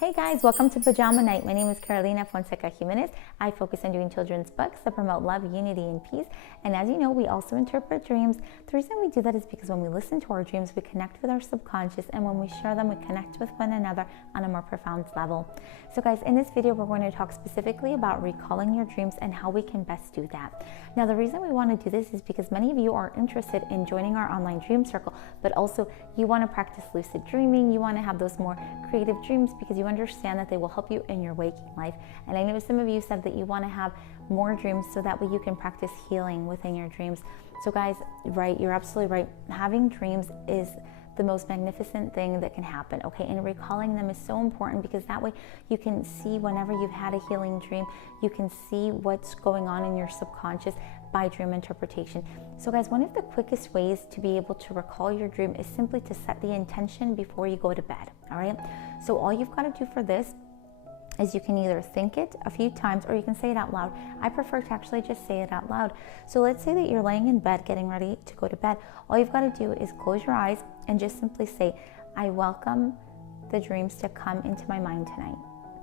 Hey guys, welcome to Pajama Night. My name is Carolina Fonseca Jimenez. I focus on doing children's books that promote love, unity, and peace. And as you know, we also interpret dreams. The reason we do that is because when we listen to our dreams, we connect with our subconscious, and when we share them, we connect with one another on a more profound level. So guys, in this video, we're going to talk specifically about recalling your dreams and how we can best do that. Now, the reason we want to do this is because many of you are interested in joining our online dream circle, but also you want to practice lucid dreaming. You want to have those more creative dreams because you understand that they will help you in your waking life. And I know some of you said that you want to have more dreams so that way you can practice healing within your dreams. So guys, right, you're absolutely right. Having dreams is the most magnificent thing that can happen, okay? And recalling them is so important because that way you can see whenever you've had a healing dream, you can see what's going on in your subconscious by dream interpretation. So guys, one of the quickest ways to be able to recall your dream is simply to set the intention before you go to bed, all right? So all you've got to do for this is you can either think it a few times or you can say it out loud. I prefer to actually just say it out loud. So let's say that you're laying in bed getting ready to go to bed. All you've got to do is close your eyes and just simply say, I welcome the dreams to come into my mind tonight.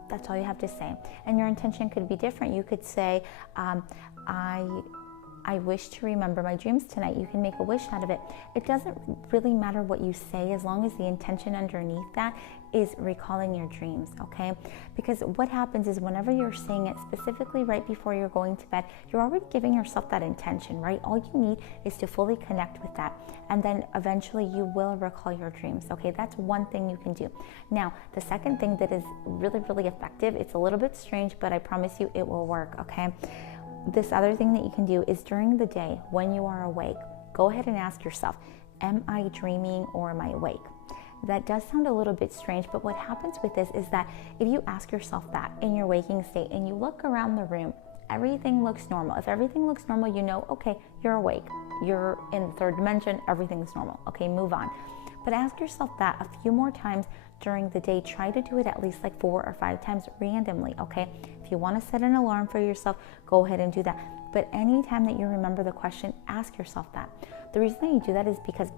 That's all you have to say. And your intention could be different. You could say, I wish to remember my dreams tonight. You can make a wish out of it. It doesn't really matter what you say as long as the intention underneath that is recalling your dreams, okay? Because what happens is whenever you're saying it specifically right before you're going to bed, you're already giving yourself that intention, right? All you need is to fully connect with that. And then eventually you will recall your dreams, okay? That's one thing you can do. Now, the second thing that is really, really effective, it's a little bit strange, but I promise you it will work, okay? This other thing that you can do is during the day when you are awake, go ahead and ask yourself, am I dreaming or am I awake? That does sound a little bit strange, but what happens with this is that if you ask yourself that in your waking state and you look around the room, everything looks normal. If everything looks normal, you know, okay, you're awake. You're in the third dimension, everything's normal. Okay, move on. But ask yourself that a few more times during the day. Try to do it at least like 4 or 5 times randomly, okay? If you want to set an alarm for yourself, go ahead and do that. But anytime that you remember the question, ask yourself that. The reason that you do that is because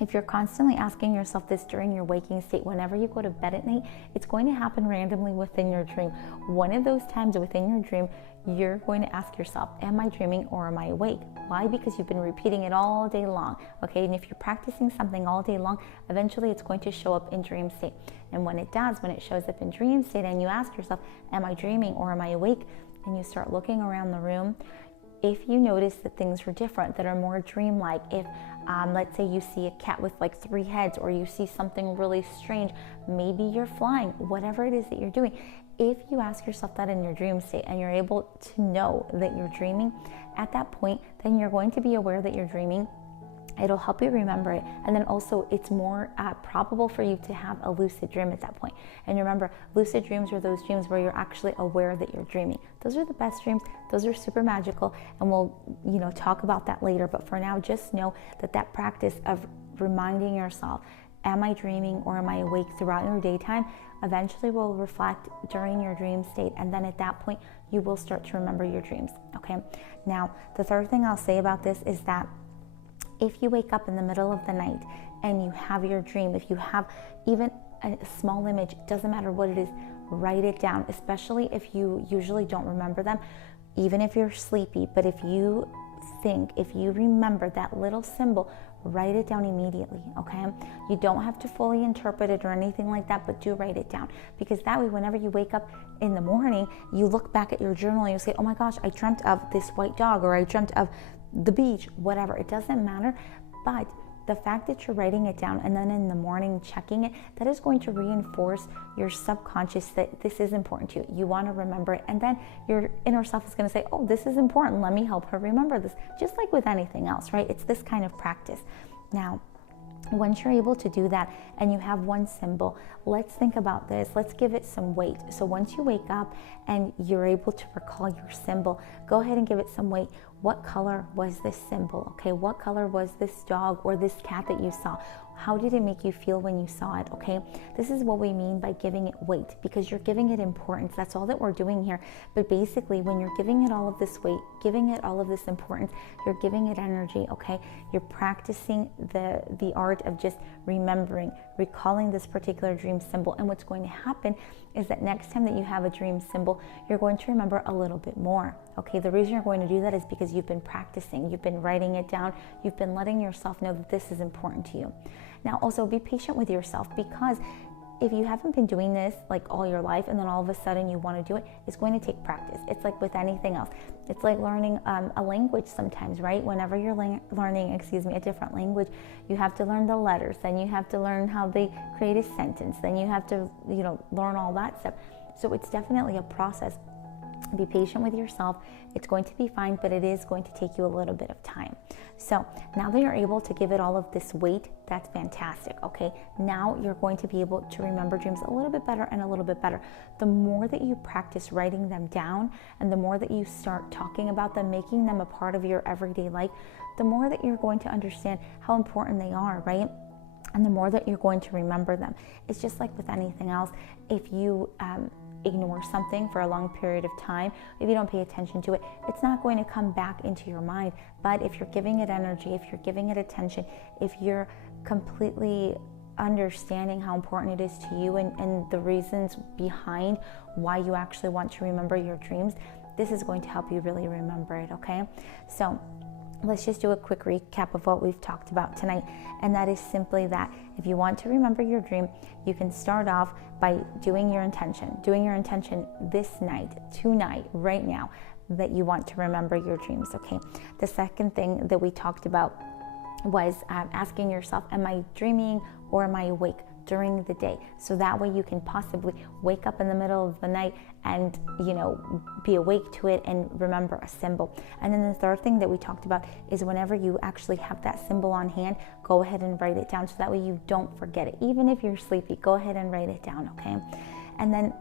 if you're constantly asking yourself this during your waking state, whenever you go to bed at night, it's going to happen randomly within your dream. One of those times within your dream, you're going to ask yourself, am I dreaming or am I awake? Why? Because you've been repeating it all day long, okay? And if you're practicing something all day long, eventually it's going to show up in dream state. And when it does, when it shows up in dream state and you ask yourself, am I dreaming or am I awake? And you start looking around the room, if you notice that things are different, that are more dreamlike, if let's say you see a cat with like 3 heads or you see something really strange, maybe you're flying, whatever it is that you're doing. If you ask yourself that in your dream state and you're able to know that you're dreaming, at that point, then you're going to be aware that you're dreaming. It'll help you remember it. And then also it's more probable for you to have a lucid dream at that point. And remember, lucid dreams are those dreams where you're actually aware that you're dreaming. Those are the best dreams. Those are super magical. And we'll, talk about that later. But for now, just know that that practice of reminding yourself, am I dreaming or am I awake throughout your daytime, eventually will reflect during your dream state. And then at that point, you will start to remember your dreams, okay? Now, the third thing I'll say about this is that if you wake up in the middle of the night and you have your dream, if you have even a small image, doesn't matter what it is, write it down, especially if you usually don't remember them, even if you're sleepy. But if you remember that little symbol, write it down immediately, okay? You don't have to fully interpret it or anything like that, but do write it down. Because that way, whenever you wake up in the morning, you look back at your journal and you say, oh my gosh, I dreamt of this white dog, or I dreamt of the beach, whatever. It doesn't matter. But the fact that you're writing it down and then in the morning checking it, that is going to reinforce your subconscious that this is important to you. You want to remember it. And then your inner self is going to say, oh, this is important. Let me help her remember this. Just like with anything else, right? It's this kind of practice. Now, once you're able to do that and you have one symbol, let's think about this. Let's give it some weight. So once you wake up and you're able to recall your symbol, go ahead and give it some weight. What color was this symbol? Okay, what color was this dog or this cat that you saw? How did it make you feel when you saw it? Okay, this is what we mean by giving it weight, because you're giving it importance. That's all that we're doing here. But basically, when you're giving it all of this weight, giving it all of this importance, you're giving it energy. Okay, you're practicing the art of just remembering, recalling this particular dream symbol. And what's going to happen is that next time that you have a dream symbol, you're going to remember a little bit more. Okay, the reason you're going to do that is because you've been practicing, you've been writing it down, you've been letting yourself know that this is important to you. Now, also be patient with yourself, because if you haven't been doing this like all your life and then all of a sudden you want to do it, it's going to take practice. It's like with anything else. It's like learning a language sometimes, right? Whenever you're learning a different language, you have to learn the letters, then you have to learn how they create a sentence, then you have to, learn all that stuff. So it's definitely a process. Be patient with yourself. It's going to be fine, but it is going to take you a little bit of time. So now that you're able to give it all of this weight, that's fantastic. Okay, now you're going to be able to remember dreams a little bit better and a little bit better. The more that you practice writing them down, and the more that you start talking about them, making them a part of your everyday life, the more that you're going to understand how important they are, right? And the more that you're going to remember them. It's just like with anything else. If you ignore something for a long period of time, if you don't pay attention to it, it's not going to come back into your mind. But if you're giving it energy, if you're giving it attention, if you're completely understanding how important it is to you and the reasons behind why you actually want to remember your dreams, this is going to help you really remember it, okay? So let's just do a quick recap of what we've talked about tonight. And that is simply that if you want to remember your dream, you can start off by doing your intention this night, tonight, right now, that you want to remember your dreams, okay? The second thing that we talked about was asking yourself, am I dreaming or am I awake during the day? So that way you can possibly wake up in the middle of the night and be awake to it and remember a symbol. And then the third thing that we talked about is whenever you actually have that symbol on hand, go ahead and write it down, so that way you don't forget it. Even if you're sleepy, go ahead and write it down, okay? And then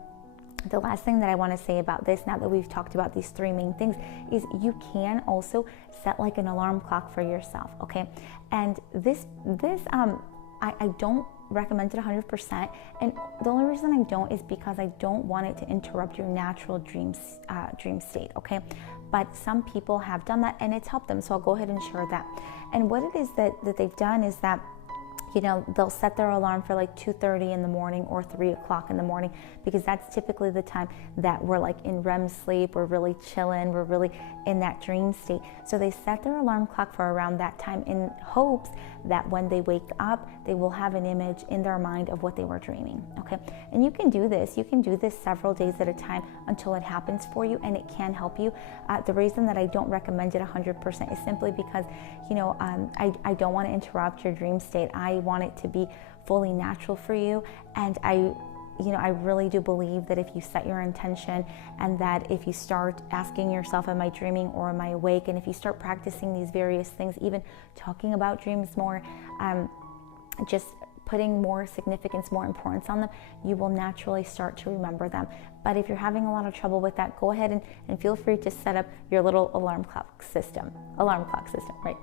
the last thing that I want to say about this, now that we've talked about these three main things, is you can also set like an alarm clock for yourself, okay? And this I don't recommend it 100%, and the only reason I don't is because I don't want it to interrupt your natural dream state, okay? But some people have done that and it's helped them, so I'll go ahead and share that. And what it is that they've done is that they'll set their alarm for like 2:30 in the morning or 3 o'clock in the morning, because that's typically the time that we're like in REM sleep, we're really chilling, we're really in that dream state. So they set their alarm clock for around that time in hopes that when they wake up, they will have an image in their mind of what they were dreaming, okay? And you can do this several days at a time until it happens for you, and it can help you. The reason that I don't recommend it 100% is simply because, I don't want to interrupt your dream state. I want it to be fully natural for you, and I really do believe that if you set your intention, and that if you start asking yourself, am I dreaming or am I awake? And if you start practicing these various things, even talking about dreams more, just putting more significance, more importance on them, you will naturally start to remember them. But if you're having a lot of trouble with that, go ahead and feel free to set up your little alarm clock system, right?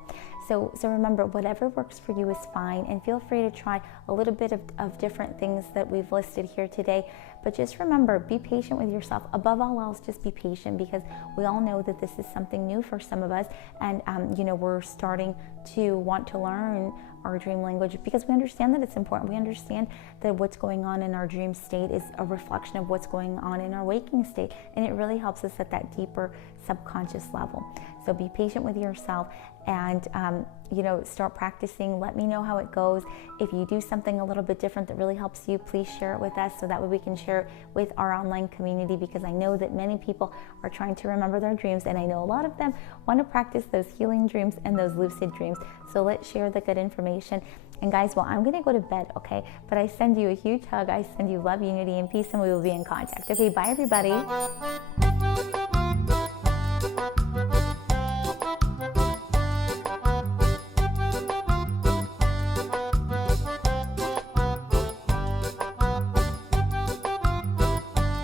So remember, whatever works for you is fine, and feel free to try a little bit of different things that we've listed here today. But just remember, be patient with yourself. Above all else, just be patient, because we all know that this is something new for some of us, and we're starting to want to learn our dream language because we understand that it's important. We understand that what's going on in our dream state is a reflection of what's going on in our waking state, and it really helps us at that deeper subconscious level. So be patient with yourself, and start practicing. Let me know how it goes. If you do something a little bit different that really helps you, please share it with us, so that way we can share it with our online community, because I know that many people are trying to remember their dreams, and I know a lot of them want to practice those healing dreams and those lucid dreams. So let's share the good information. And guys, well, I'm going to go to bed, okay? But I send you a huge hug. I send you love, unity, and peace, and we will be in contact. Okay, bye everybody.